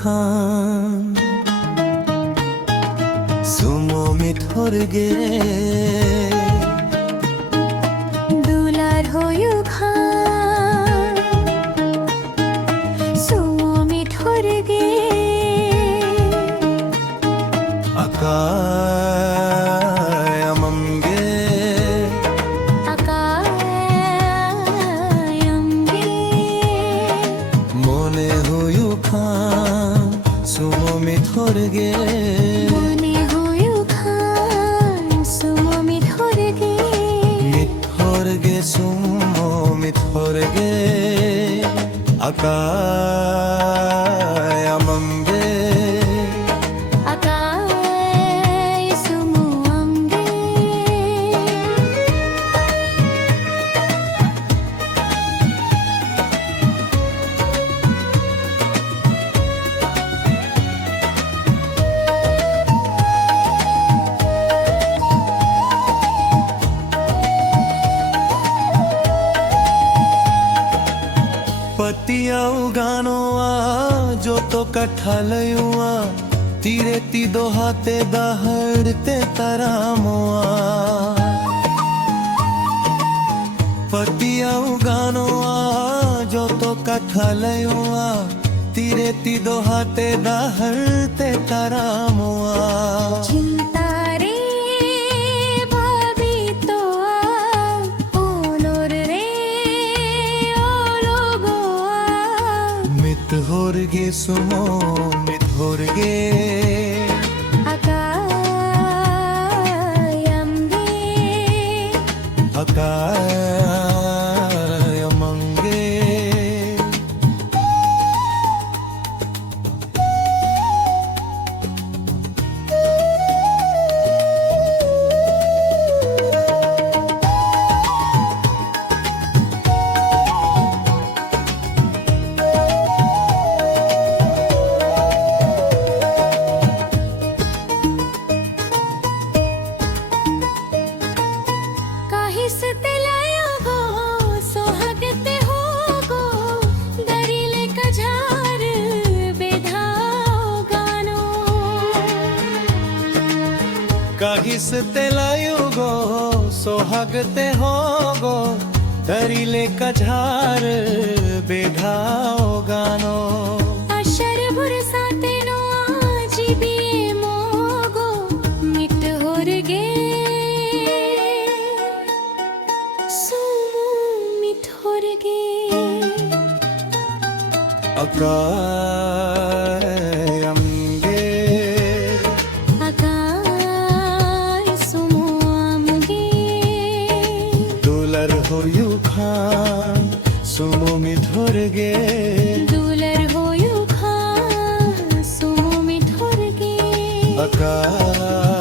খান Sumo মিঠর গে দুলার হয়ু খান Sumo মিঠর গে আকায়মঙ্গে আকায়মঙ্গে মনে হয়ু খান Sumo মিঠর গে মনে হয়ু খান Sumo মিঠর গে Sumo মিঠর গে আকায়মঙ্গে আকায় Sumo অঙ্গে पतिया उगानोआ जो तो कठलयुआ तीरे ती दोहाते दहड़ते तरामुआ पतिया उगानोआ जो तो कठलयुआ तीरे ती दोहाते दहड़ते तरामुआ চিন্তা রে ভাবি তো ওনর রে ওলোগো मित होरगे सुमो मित होरगे আকায়মঙ্গে अकायमंगे काहिस तेलायो गो सोहागते हो गो दरिले कझार बेधाओ गानो काहिस तेलायु गो सोहागते हो गो दरिले कझार बेघाओ गानो अशर बुरसाते नो आजीबी मोगो मिट होरगे सुमो मिट होरगे अकायमंगे আকায় সুমো অঙ্গে दुलर होयु खान सुमो मिठर गे দুলার হয়ু খান সুমো মিঠর গে अकाय